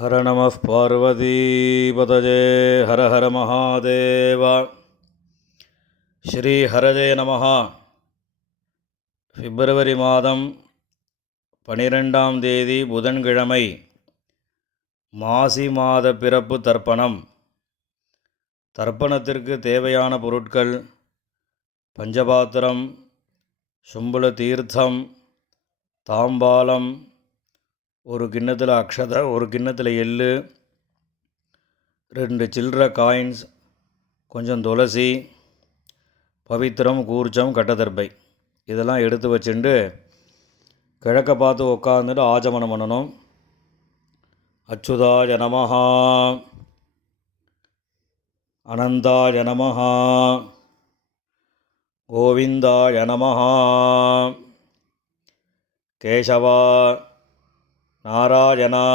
ஹர நம பார்வதீபதஜே ஹர ஹர மகாதேவா ஸ்ரீ ஹரஜய நமஹா பிப்ரவரி மாதம் பனிரெண்டாம் தேதி புதன்கிழமை மாசி மாத பிறப்பு தர்ப்பணம். தர்ப்பணத்திற்கு தேவையான பொருட்கள் பஞ்சபாத்திரம் சும்புல தீர்த்தம் தாம்பாலம் ஒரு கிண்ணத்தில் அக்ஷத ஒரு கிண்ணத்தில் எள்ளு ரெண்டு சில்லற காயின்ஸ் கொஞ்சம் துளசி பவித்திரம் கூர்ச்சம் கட்டதர்பை இதெல்லாம் எடுத்து வச்சுட்டு கிழக்க பார்த்து உட்காந்துட்டு ஆஜமனம் பண்ணணும். அச்சுதாய நமஹா. அனந்தாய நமஹா. கோவிந்தாய நமஹா. கேசவா. நாராயணா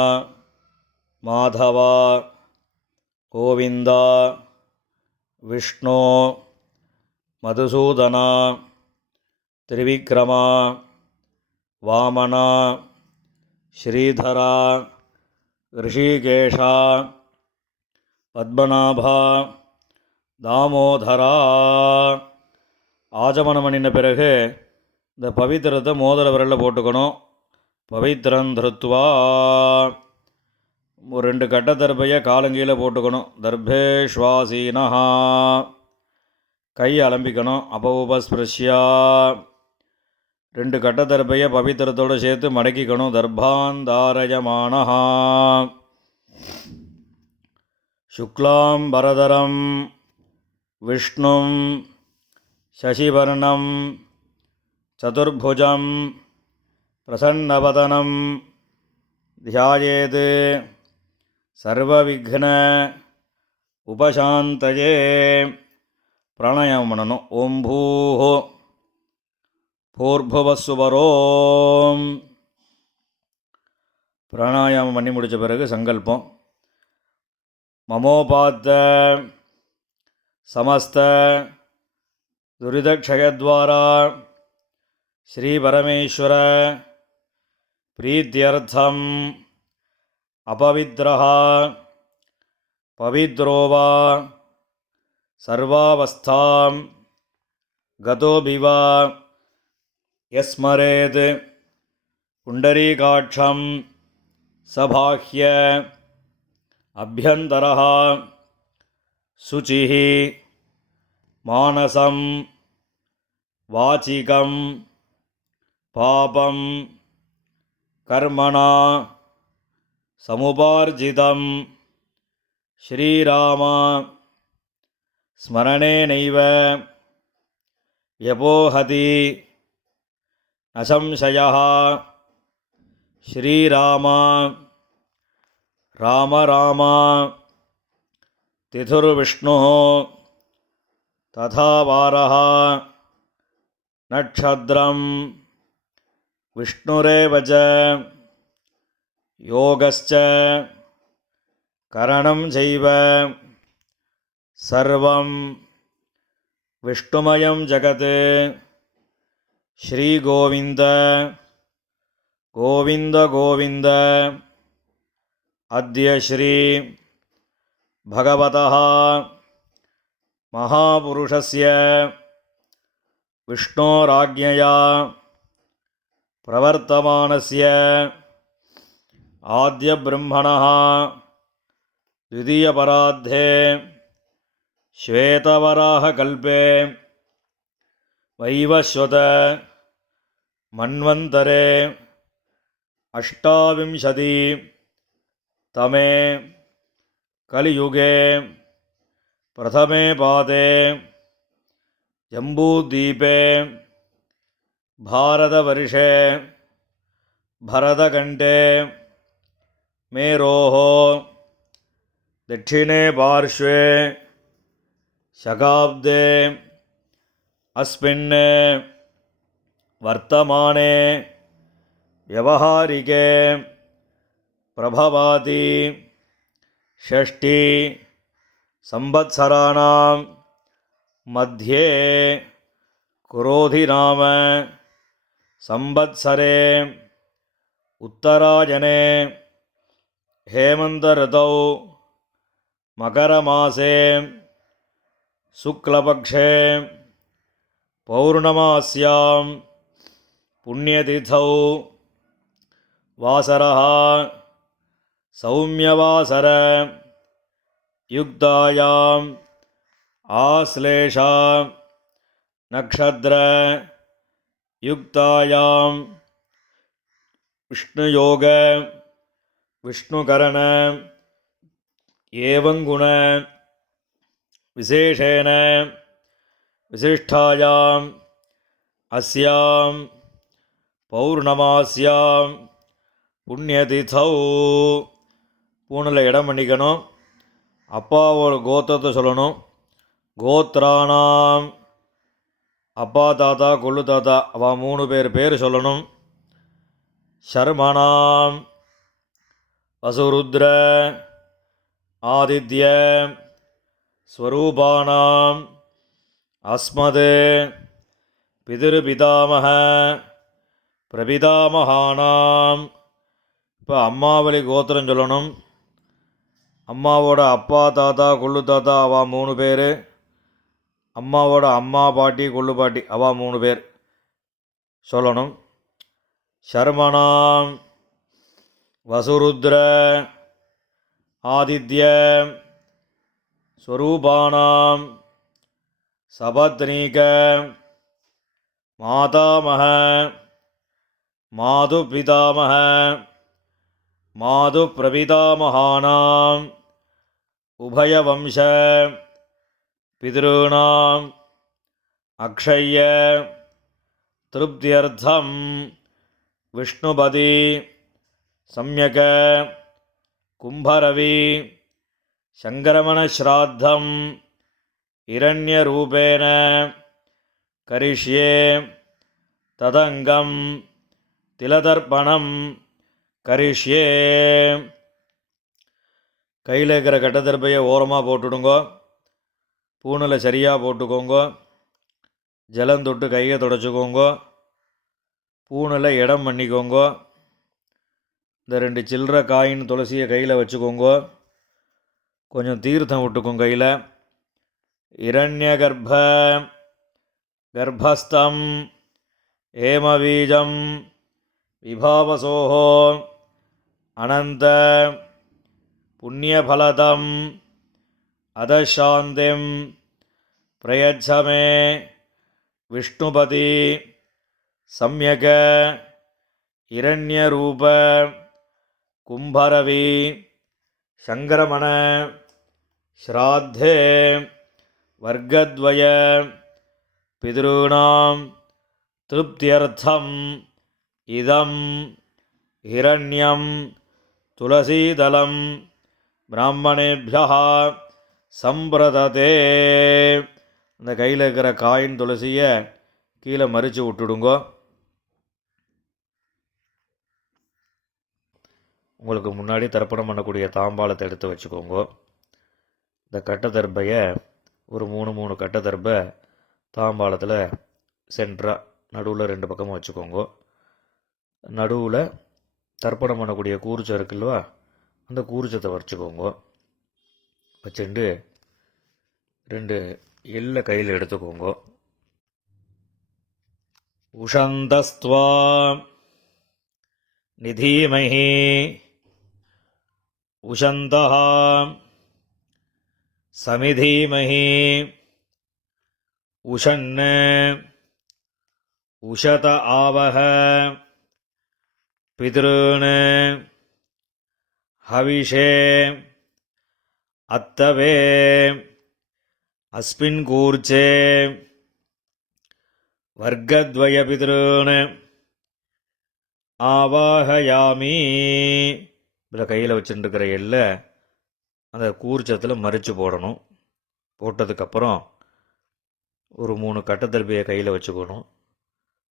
மாதவா கோவிந்தா விஷ்ணு மதுசூதனா திரிவிக்ரமா வாமனா ஸ்ரீதரா ரிஷிகேஷா பத்மநாபா தாமோதரா. ஆஜமனம் பண்ணின பிறகு இந்த பவித்திரத்தை மோதிர விரலில் போட்டுக்கணும். பவித்திரம் திருத்வா ஒரு ரெண்டு கட்ட தர்பையை காலங்கீழே போட்டுக்கணும். தர்பேஷ்வாசீனஹா. கை அலம்பிக்கணும். அபவுபஸ்பிருஷ்யா. ரெண்டு கட்ட தர்பையை பவித்திரத்தோடு சேர்த்து மடக்கிக்கணும். தர்பாந்தாரயமானஹா. சுக்லாம் பரதரம். விஷ்ணும். சசிவர்ணம். சதுர்புஜம். பிரசன்னவதனம் தியாயேது சர்வவிக்ன உபசாந்தயே பிராணாயாமம் பண்ணணும் ஓம் பூஹோ பூர்பவசுவரோம் பிராணாயாமம் பண்ணி முடித்த பிறகு சங்கல்பம். மமோபாத்த சமஸ்த துரிதக்ஷயத்வாரா. ஸ்ரீபரமேஸ்வர प्रीत्यर्थम् अपवित्रः पवित्रो वा सर्वावस्थां गतोऽभिव यस्मरेत् पुण्डरीकाक्षं सबाह्य अभ्यन्तरः शुचिः मानसं वाचिकं पापं கர்மணா சமுபார்ஜிதம். ஸ்ரீராமா ஸ்மரணே நைவ. யபோஹதி நசம்சயா ஸ்ரீராமா ராம ராமா. திதுர்விஷ்ணு ததா வாரா विष्णुरेव च योगश्च करणं चैव सर्वं विष्णुमयं जगत् श्रीगोविन्द गोविन्द गोविन्द अद्य श्री भगवतः महापुरुषस्य विष्णोराज्ञया प्रवर्तमानस्य आद्यब्रह्मणः द्वितीयपराद्धे श्वेतवराहकल्पे वैवस्वत मन्वन्तरे अष्टाविंशति तमे कलियुगे प्रथमे पादे जम्बूद्वीपे भारतवर्षे भरतकण्ठे मेरोः दक्षिणे पार्श्वे शकाब्दे अस्मिन् वर्तमाने व्यवहारिके प्रभवाति षष्ठी संवत्सराणां मध्ये क्रोधिनाम। संवत्सरे उत्तरायणे हेमन्तऋतौ मकरमासे शुक्लपक्षे पौर्णमास्यां पुण्यतिथौ वासरः सौम्यवासर युक्तायाम् आश्लेषा नक्षत्र युक्तायां विष्णुयोग विष्णुकरण एवं गुण विशेषेण विशिष्टायाम् अस्यां பௌர்ணமாஸ்யாம் புண்ணியதிதௌ பூணில் இடம் பண்ணிக்கணும் அப்பாவோட கோத்திரத்தை சொல்லணும் கோத்ரானாம் அப்பா தாத்தா கொள்ளு தாத்தா அவ மூணு பேர் பேர் சொல்லணும். ஷர்மணாம் வசுருத்ர ஆதித்ய ஸ்வரூபானாம் அஸ்மது பிதிருபிதாமக பிரபிதாமகானாம் இப்போ அம்மாவளி கோத்திரம் சொல்லணும். அம்மாவோட அப்பா தாத்தா கொள்ளு தாத்தா அவா மூணு பேர். அம்மாவோட அம்மா பாட்டி கொள்ளு பாட்டி அவா மூணு பேர். சொல்லணும். சர்மணாம் வசுருத்ர ஆதித்ய ஸ்வரூபானாம் சபத்னீக மாதாமக மாது பிதாமக மாது பிரபிதாமகானாம் உபயவம்ச பிதॄணாம். அக்ஷய. திருப்தியர்த்தம். விஷ்ணுபதி. சம்யக. கும்பரவி. சங்கரமணஸ்ராத்தம். இரண்யரூபேண. கரிஷ்யே. ததங்கம். திலதர்ப்பணம். கரிஷ்யே. கையில் இருக்கிற கட்டத்திற்பையை ஓரமாக போட்டுடுங்கோ. பூணில் சரியாக போட்டுக்கோங்க. ஜலம் தொட்டு கையை தொடச்சிக்கோங்க. பூணில் இடம் பண்ணிக்கோங்க. இந்த ரெண்டு சில்லற காயின் துளசியை கையில் வச்சுக்கோங்க. கொஞ்சம் தீர்த்தம் விட்டுக்கும் கையில். இரண்ய கர்ப்ப கர்ப்பஸ்தம் ஏமபீஜம் விபாவசோகோ அனந்த புண்ணியபலதம் அதசாந்திம் பிரயச்சமே விஷ்ணுபதி சம்யக இரண்யரூப கும்பரவி சங்கரமண ஸ்ராத்தே வர்க்கத்வய பிதॄணாம் திருப்தியர்த்தம் இதம் ஹிரண்யம் துளசீதலம் பிராமணேபியா சம்பிரததே. இந்த கையில் இருக்கிற காயின் துளசியை கீழே மறித்து விட்டுடுங்கோ. உங்களுக்கு முன்னாடி தர்ப்பணம் பண்ணக்கூடிய தாம்பாளத்தை எடுத்து வச்சுக்கோங்க. இந்த கட்டத்தர்பையை ஒரு மூணு மூணு கட்டத்தர்பை தாம்பாளத்தில் சென்ட்ராக நடுவில் ரெண்டு பக்கமும் வச்சுக்கோங்க. நடுவில் தர்ப்பணம் பண்ணக்கூடிய கூர்ச்சம் இருக்குல்லவா அந்த கூர்ச்சத்தை வச்சுக்கோங்க வச்சுட்டு ரெண்டு எல்லை கையில் எடுத்துக்கோங்க. உஷந்தஸ்துவா நிதீமஹி உஷந்தः சமிதீமஹி உஷன் உஷத ஆவக பிதॄன் ஹவிஷே அத்தவே. அஸ்மின் கூர்ச்சே. வர்க்கத்வய பிதॄன் ஆவாகயாமி. இதில் கையில் வச்சுட்டுருக்கிற எல்ல அந்த கூர்ச்சத்தில் மறித்து போடணும். போட்டதுக்கப்புறம் ஒரு மூணு கட்டத்தர்பியை கையில் வச்சுக்கணும்.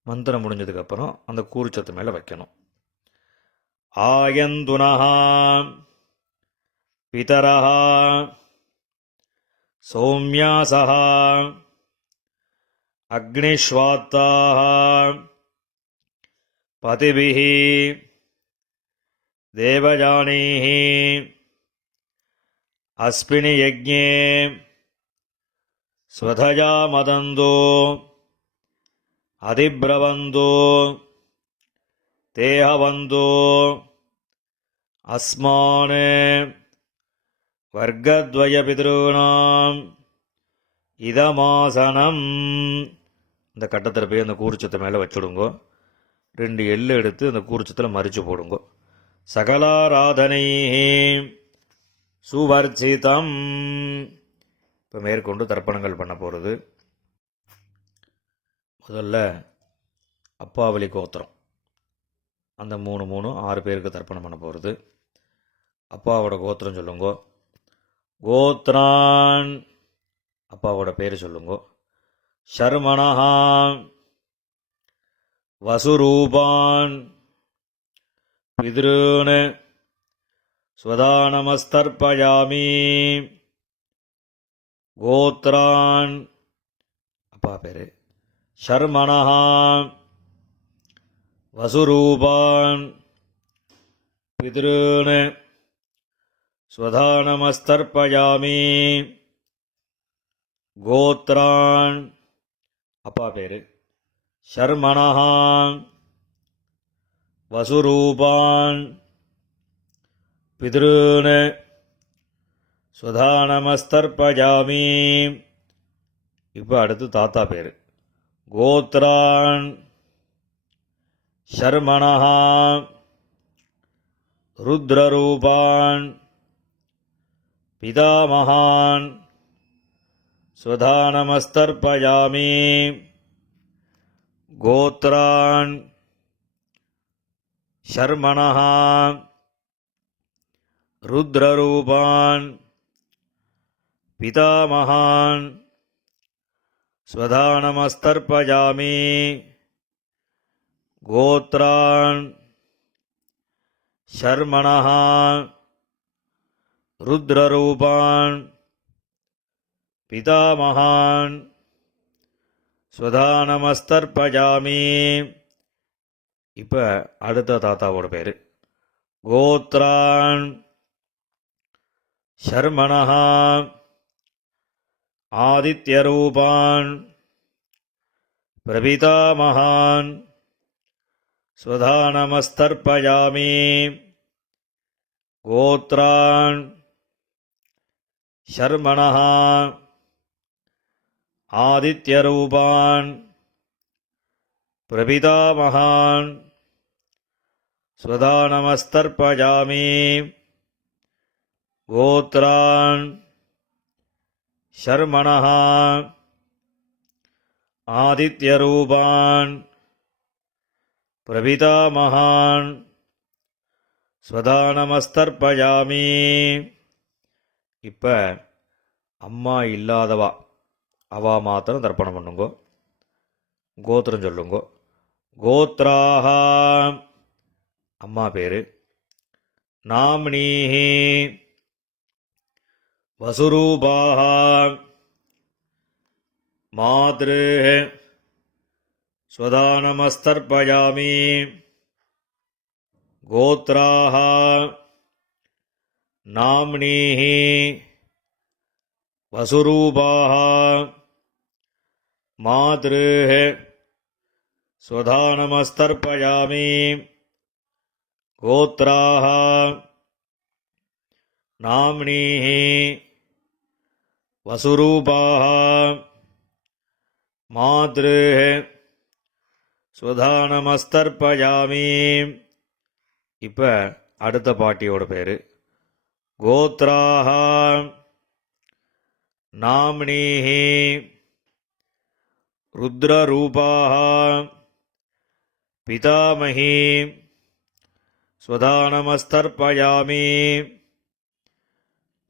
மந்திரம் முடிஞ்சதுக்கப்புறம் அந்த கூர்ச்சத்து மேலே வைக்கணும். ஆயந்துனஹாம். पितरः सौम्यासः अग्निष्वात्ताः पतिभिः देवजानीः अस्मिन् यज्ञे स्वधया मदन्तो अधिब्रवन्तो ते हवन्तो अस्मान् வர்க்கத்வயபிதॄணாம் இதமாசனம். இந்த கட்டத்தில் போய் அந்த கூர்ச்சத்தை மேலே வச்சுடுங்கோ. ரெண்டு எள்ளு எடுத்து அந்த கூர்ச்சத்தில் மறித்து போடுங்கோ. சகலாராதனை. சுவர்ச்சிதம். இப்போ மேற்கொண்டு தர்ப்பணங்கள் பண்ண போகிறது முதல்ல அப்பாவளி கோத்திரம். அந்த மூணு மூணு ஆறு பேருக்கு தர்ப்பணம் பண்ண போகிறது அப்பாவோட கோத்திரம் சொல்லுங்கோ. கோத்ரான். அப்பாவோட பேர் சொல்லுங்கோ. ஷர்மணஹான் வசுரூபான். பிதிருன். ஸ்வதானமஸ்தர்ப்பயாமி. கோத்ரான். அப்பா பேர். ஷர்மணஹான் வசுரூபான். பிதிருன். ஸ்வதானமஸ்தர்ப்பயாமி. கோத்ரான். அப்பா பேர். ஷர்மணஹா வசுரூபான். பிதிருன். ஸ்வதானமஸ்தர்ப்பயாமி. இப்போ அடுத்து தாத்தா பேர். கோத்ரான். ஷர்மணஹா ருத்ரரூபான். पितामहान् स्वधानमस्तर्पयामि गोत्रान् शर्मणः रुद्ररूपान् पितामहान् स्वधानमस्तर्पयामि गोत्रान् शर्मणः ருத்ரரூபான் பிதாமகான் ஸ்வதானமஸ்தர்ப்பஜாமி இப்போ அடுத்த தாத்தாவோட பேர். கோத்ரான் ஷர்மணஹா ஆதித்யரூபான் பிரபிதாமகான் ஸ்வதானமஸ்தர்ப்பயாமி கோத்ரான் शर्मणः आदित्यरूपान् प्रपितामहान् स्वदानमस्तर्पयामि गोत्रान् शर्मणः आदित्यरूपान् प्रपितामहान् स्वदानमस्तर्पयामि இப்போ அம்மா இல்லாதவா? அவா மாத்திரம் தர்ப்பணம் பண்ணுங்கோ. கோத்திரம் சொல்லுங்கோ. கோத்ராக அம்மா பேர். நாம்னீஹி. வசுரூபாக மாதிரு. ஸ்வதானமஸ்தர்ப்பயாமி. கோத்ராக नाम्नीः वसुरूपाः मातृः स्वधानमस्तर्पयामि गोत्राः नाम्नीः वसुरूपाः मातृः ஸ்வதானமஸ்தர்ப்பயாமி இப்போ அடுத்த பாட்டியோட பேர் गोत्राः नाम्नीः रुद्ररूपाः पितामही स्वधानमस्तर्पयामि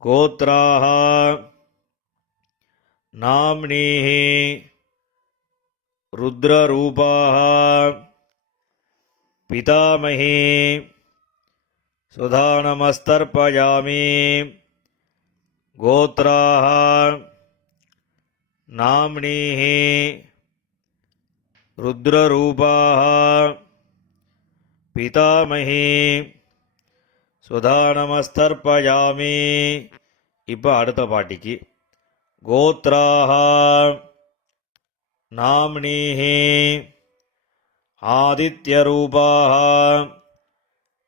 गोत्राः नाम्नीः रुद्ररूपाः पितामही सुधानमस्तर्पयामि गोत्राः नाम्नीः रुद्ररूपाः पितामही சுதானமஸ்தர்ப்பயாமி இப்போ அடுத்த பாட்டிக்கு கோத்ராக நாம்னீஹி ஆதித்யரூபாக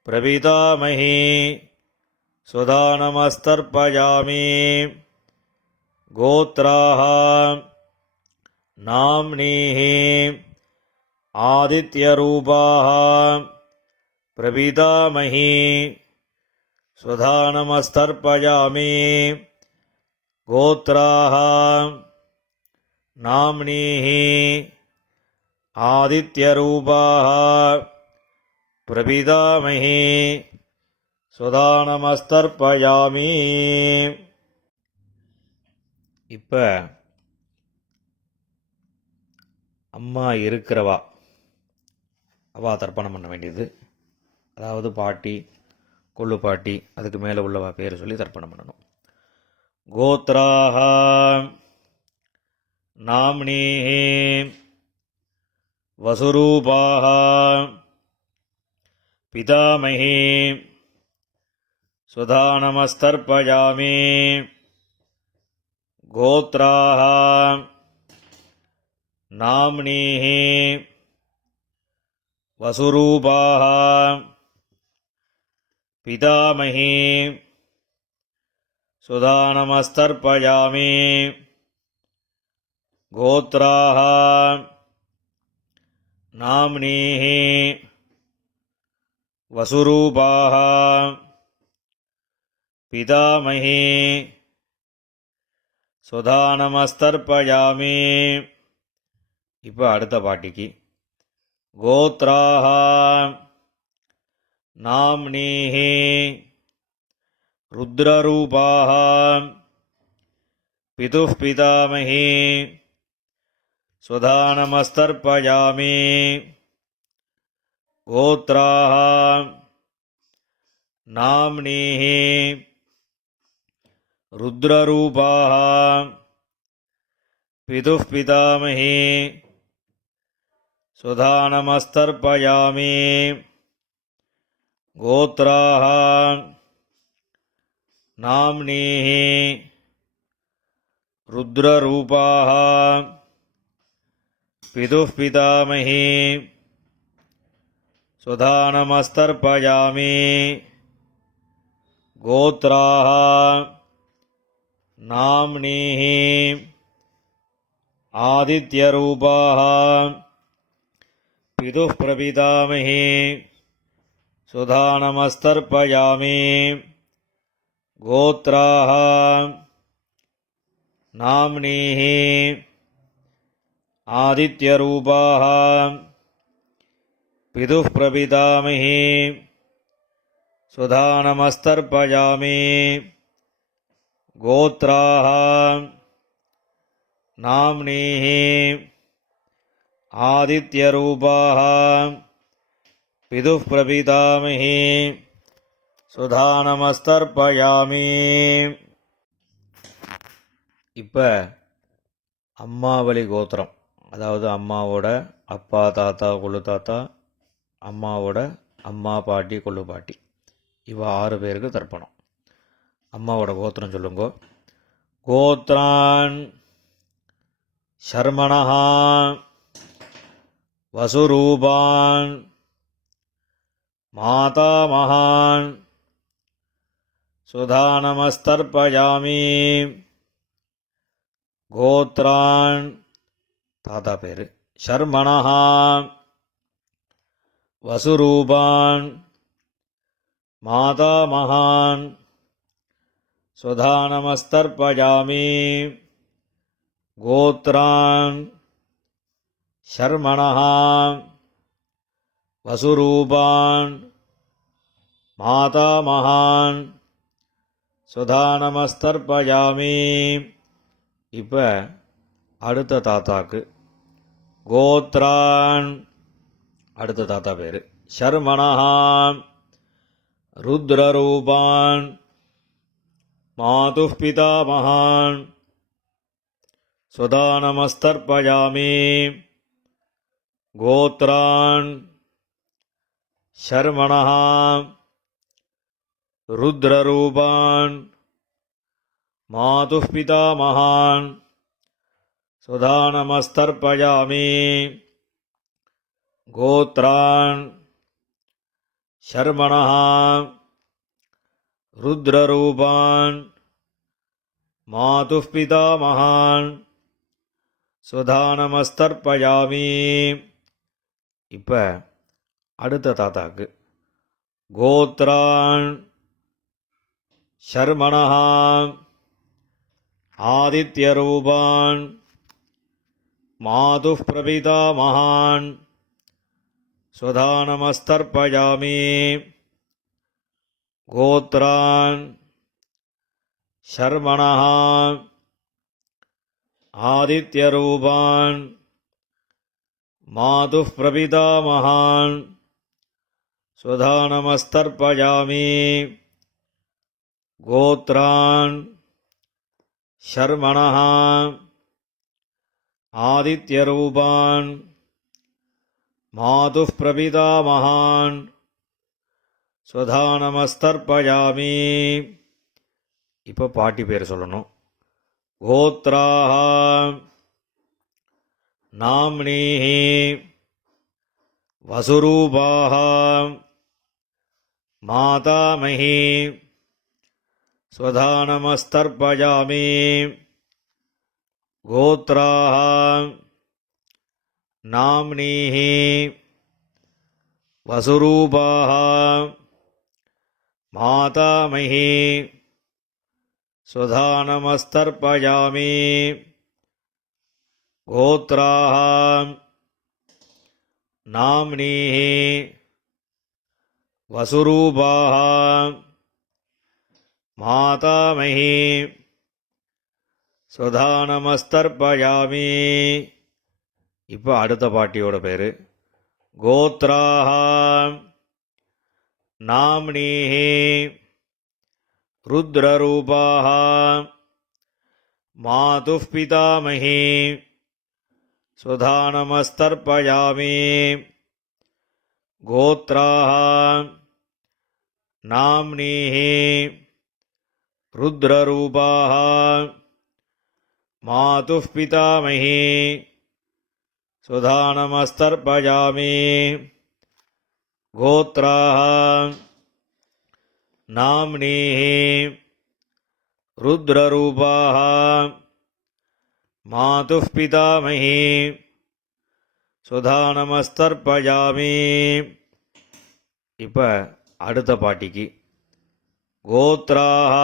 प्रवितामही स्वदानमस्तर्पयामि गोत्राः नाम्नीः आदित्यरूपाः प्रवितामही स्वधानमस्तर्पयामि गोत्राः नाम्नीः आदित्यरूपाः பிரபிதாமகி சுதானமஸ்தர்பயாமி இப்போ அம்மா இருக்கிறவா? அவா தர்ப்பணம் பண்ண வேண்டியது. அதாவது பாட்டி கொள்ளு பாட்டி அதுக்கு மேலே உள்ளவா பேர் சொல்லி தர்ப்பணம் பண்ணணும். கோத்ராக நாம்னே வசுரூபாக पितामही सुधानमस्तर्पयामि गोत्राः नाम्नीः वसुरूपाः पितामही सुधानमस्तर्पयामि गोत्राः नाम्नीः वसुरूपाः पितामही சுதானமஸ்தர்ப்பயாமி இப்போ அடுத்த பாட்டிக்கு கோத்ராக நாம்னீः ருத்ரரூபாக பிதுः பிதாமகி சுதானமஸ்தர்ப்பயாமி गोत्राः नाम्नेः रुद्ररूपाः पितुः पितामहे सुधानमस्तर्पयामि गोत्राः नाम्नेः रुद्ररूपाः पितुः पितामहे सुधानमस्तर्पयामि गोत्राः नाम्नीः आदित्यरूपाः पितुः प्रपितामही। सुधानमस्तर्पयामि गोत्राः नाम्नीः आदित्यरूपाः पितुः प्रपितामही सुधानमस्तर्पयामि गोत्राः नाम्नीः आदित्यरूपाः पितुः प्रपितामही சுதானமஸ்தர்ப்பயாமி இப்போ அம்மாவளி கோத்திரம் அதாவது அம்மாவோட அப்பா தாத்தா கொள்ளு தாத்தா அம்மாவோட அம்மா பாட்டி கொள்ளு பாட்டி. இவ ஆறு பேருக்கு தர்ப்பணம். அம்மாவோட கோத்திரம் சொல்லுங்க. கோத்ரான் சர்மணா வசுரூபான் மாதாமகான் சுதானமஸ்தர்ப்பயாமி. கோத்ரான் தாத்தா பேர். சர்மணா வசுரூபான் மாதாமகான் சுதானமஸ்தர்ப்பயாமி கோத்ரான் शर्मणः वसुरूपान् மாதாமகான் சுதானமஸ்தர்ப்பயாமி இப்போ அடுத்த தாத்தாக்கு கோத்ரான் அடுத்த தாத்தா பேர். ஷர்மணஹான் ருத்ரரூபான் மாது பிதாமகான் சுதானமஸ்தர்பயாமி கோத்ரான் ஷர்மணஹான் ருத்ரரூபான் மாது பிதாமகான் சுதானமஸ்தர்பயாமி गोत्रान् शर्मणः रुद्ररूपान् मातुः पितामहान् சுதா நமஸ்தர்ப்பயாமி இப்போ அடுத்த தாத்தாக்கு கோத்ரான் शर्मणः आदित्यरूपान् मातुः प्रपितामहान् स्वधा नमस्तर्पयामि गोत्रान् शर्मणः आदित्यरूपान् मातुः प्रपितामहान् स्वधा नमस्तर्पयामि गोत्रान् शर्मणः आदित्यरूपान् मातुः प्रपितामहान् स्वधा நமஸ்தர்ப்பயாமி இப்போ பாட்டி பேர் சொல்லணும் கோத்ராः நாம்னீः வசுரூபாः மாதாமகி स्वधा नमस्तर्पयामि गोत्राः नाम्नीः वसुरूपाः मातामही सुधानमस्तर्पयामि गोत्राः नाम्नीः वसुरूपाः मातामही सुधानमस्तर्पयामि இப்போ அடுத்த பாட்டியோட பேர். கோத்ராஹாம் நாம்னீஹி ருத்ரரூபாக மாது பிதாமகி சுதானமஸ்தர்ப்பயாமி. கோத்ராஹ நாம்னீஹி ருத்ரரூபாக மாது பிதாமகி पितामही सुधा नमस्तर्पयामि गोत्राः नाम्नीः रुद्ररूपाः मातुः पितामही சுதா நமஸ்தர்ப்பயாமி இப்போ அடுத்த பாட்டிக்கு गोत्राः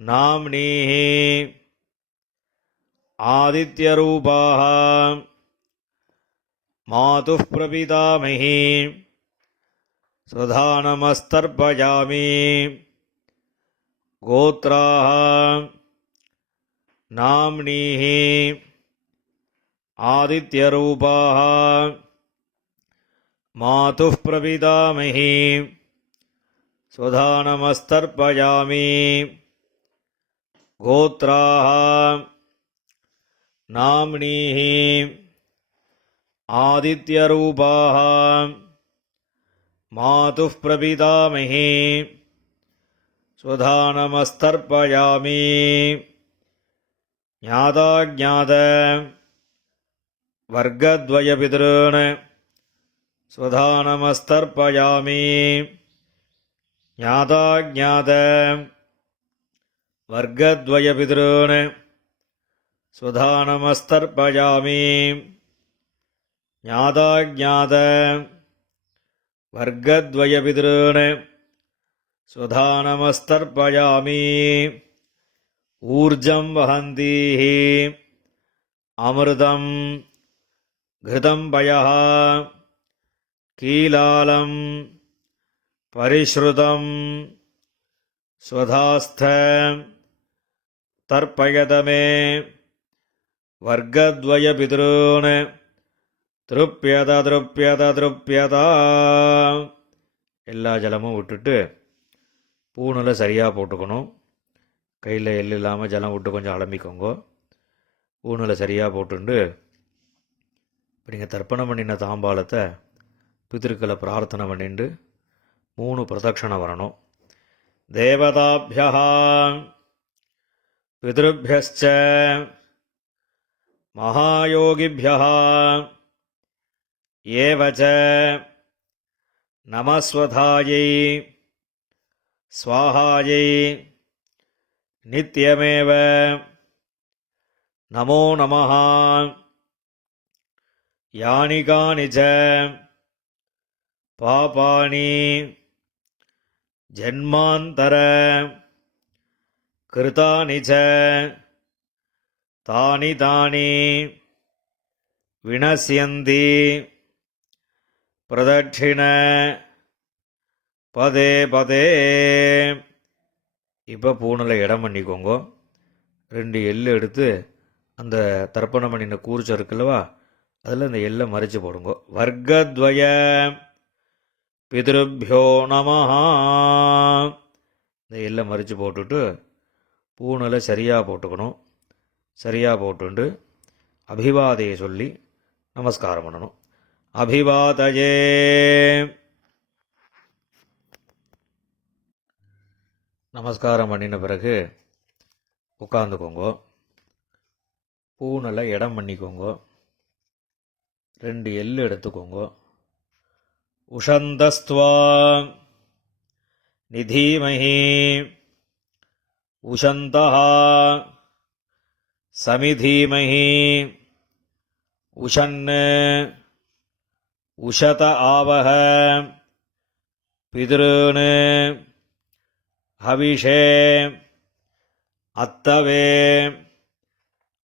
नाम्नीः आदित्यरूपाः मातुः प्रपितामही स्वधा नमस्तर्पयामि गोत्राः नाम्नीः आदित्यरूपाः मातुः प्रपितामही स्वधा नमस्तर्पयामि गोत्राः नाम्नीः आदित्यरूपाः मातुः प्रपितामही स्वधा नमस्तर्पयामि ज्ञाताज्ञात वर्गद्वयपितॄन् स्वधा नमस्तर्पयामि ज्ञाताज्ञात वर्गद्वयपितॄन् स्वधा नमस्तर्पयामि ज्ञाताज्ञात वर्गद्वयपितॄन् स्वधा नमस्तर्पयामि ऊर्जं वहन्तीः अमृतं घृतं पयः कीलालं परिश्रुतं स्वधास्थ तर्पयत मे வர்க்கத்வயபிதூன் திருப்பியதா திருப்பியதா திருப்பியதா எல்லா ஜலமும் விட்டுட்டு பூணில் சரியாக போட்டுக்கணும். கையில் எள்ளு இல்லாமல் ஜலம் விட்டு கொஞ்சம் அலம்பிக்கோங்க. ஊனில் சரியாக போட்டுண்டு இப்போ நீங்கள் தர்ப்பணம் பண்ணின தாம்பாலத்தை பித்திருக்களை பிரார்த்தனை பண்ணிண்டு மூணு பிரதட்சணை வரணும். தேவதாபியா பிதிருபியச்ச महायोगिभ्यः एव च नमस्वधायै स्वाहायै नित्यमेव नमो नमः यानि कानि च पापानि जन्मान्तर कृतानि च தானி தானி வினசியந்தி பிரதட்சிண பதே பதே. இப்போ பூனில் இடம் பண்ணிக்கோங்க. ரெண்டு எள்ளு எடுத்து அந்த தர்ப்பணம் பண்ணின கூர்ச்சம் இருக்குல்லவா அதில் அந்த எல்லை மறைச்சு போடுங்க. வர்க்கத்வய பிதிருபியோ நமஹா. இந்த எல்லை மறைச்சு போட்டுட்டு பூனில் சரியாக போட்டுக்கணும். சரியாக போட்டுண்டு அபிவாதையை சொல்லி நமஸ்காரம் பண்ணணும். அபிவாதையே. நமஸ்காரம் பண்ணின பிறகு உட்காந்துக்கோங்க பூனில் இடம் பண்ணிக்கோங்க. ரெண்டு எள்ளு எடுத்துக்கோங்க. உஷந்தஸ்துவா. நிதீமஹி உஷந்தஹா. சமிதீமஹி உஷன் உஷத ஆவக பிதிருன் ஹவிஷே அத்தவே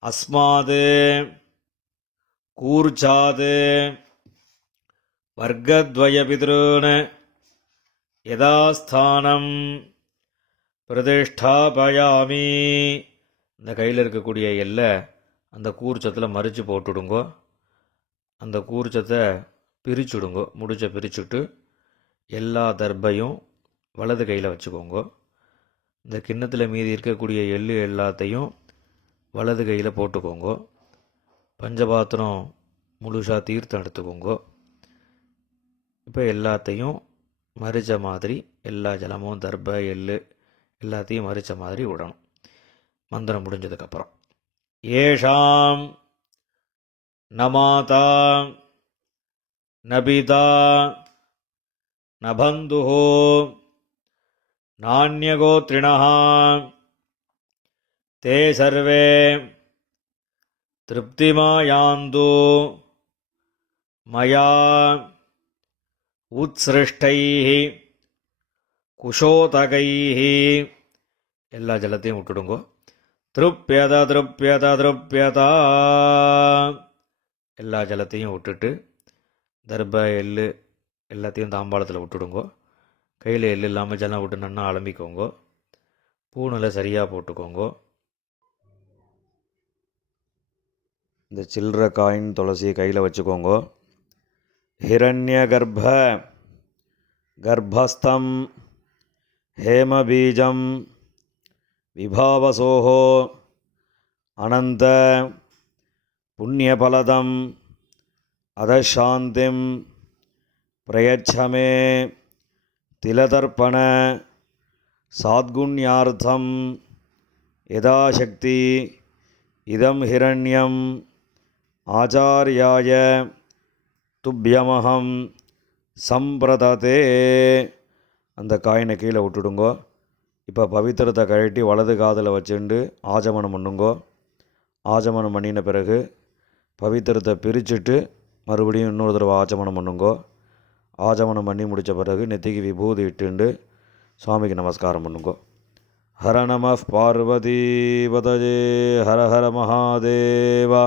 அஸ்மாது கூர்ச்சாது வர்க்கத்வய பிதிருன் யதாஸ்தானம் பிரதிஷ்டாபயாமி இந்த கையில் இருக்கக்கூடிய எல்லை அந்த கூர்ச்சத்தில் மறித்து போட்டுடுங்கோ. அந்த கூர்ச்சத்தை பிரிச்சுடுங்கோ. முடிச்ச பிரிச்சுட்டு எல்லா தர்பையும் வலது கையில் வச்சுக்கோங்க. இந்த கிண்ணத்தில் மீதி இருக்கக்கூடிய எள்ளு எல்லாத்தையும் வலது கையில் போட்டுக்கோங்க. பஞ்சபாத்திரம் முழுசாக தீர்த்தம் எடுத்துக்கோங்க. இப்போ எல்லாத்தையும் மறித்த மாதிரி எல்லா ஜலமும் தர்ப எள்ளு எல்லாத்தையும் மறிச்ச மாதிரி விடணும். மந்திரம் முடிஞ்சதுக்கப்புறம். ஏஷாம் நமாதா நபிதா நபந்துஹோ நானியகோத்ரிண தே சர்வே திருப்திமாயாந்து மயா உத்சிருஷ்டைः குஷோதகைः எல்லா ஜலத்தையும் விட்டுடுங்கோ. திருப்பியத திருப்பியத திருப்பியதா எல்லா ஜலத்தையும் விட்டுட்டு தர்ப எள்ளு எல்லாத்தையும் தாம்பாளத்தில் விட்டுடுங்கோ. கையில் எள்ளு இல்லாமல் ஜலம் விட்டு விட்டுனன்னா அலம்பிக்கோங்கோ. பூனில் சரியாக போட்டுக்கோங்கோ. இந்த சில்லற காயின் துளசியை கையில் வச்சுக்கோங்கோ. ஹிரண்ய கர்ப்ப கர்ப்பஸ்தம் ஹேமபீஜம் விபாவசோகோ அனந்த புண்ணியபலதம் அதசாந்திம் பிரயச்சமே திலதர்ப்பண சாத்குண்யார்த்தம் யதாசக்தி இதம் ஹிரண்யம் ஆச்சாரியாய துப்பியமகம் சம்பிரததே அந்த காயினை கீழே விட்டுடுங்கோ. இப்போ பவித்திரத்தை கழட்டி வலது காதில் வச்சுண்டு ஆஜமனம் பண்ணுங்கோ. ஆஜமனம் பண்ணின பிறகு பவித்திரத்தை பிரிச்சுட்டு மறுபடியும் இன்னொரு தடவை ஆச்சமனம் பண்ணுங்கோ. ஆச்சமனம் பண்ணி முடித்த பிறகு நெத்திக்கு விபூதி இட்டுண்டு சுவாமிக்கு நமஸ்காரம் பண்ணுங்கோ. ஹர நம பார்வதி பதஜே ஹர ஹர மகாதேவா.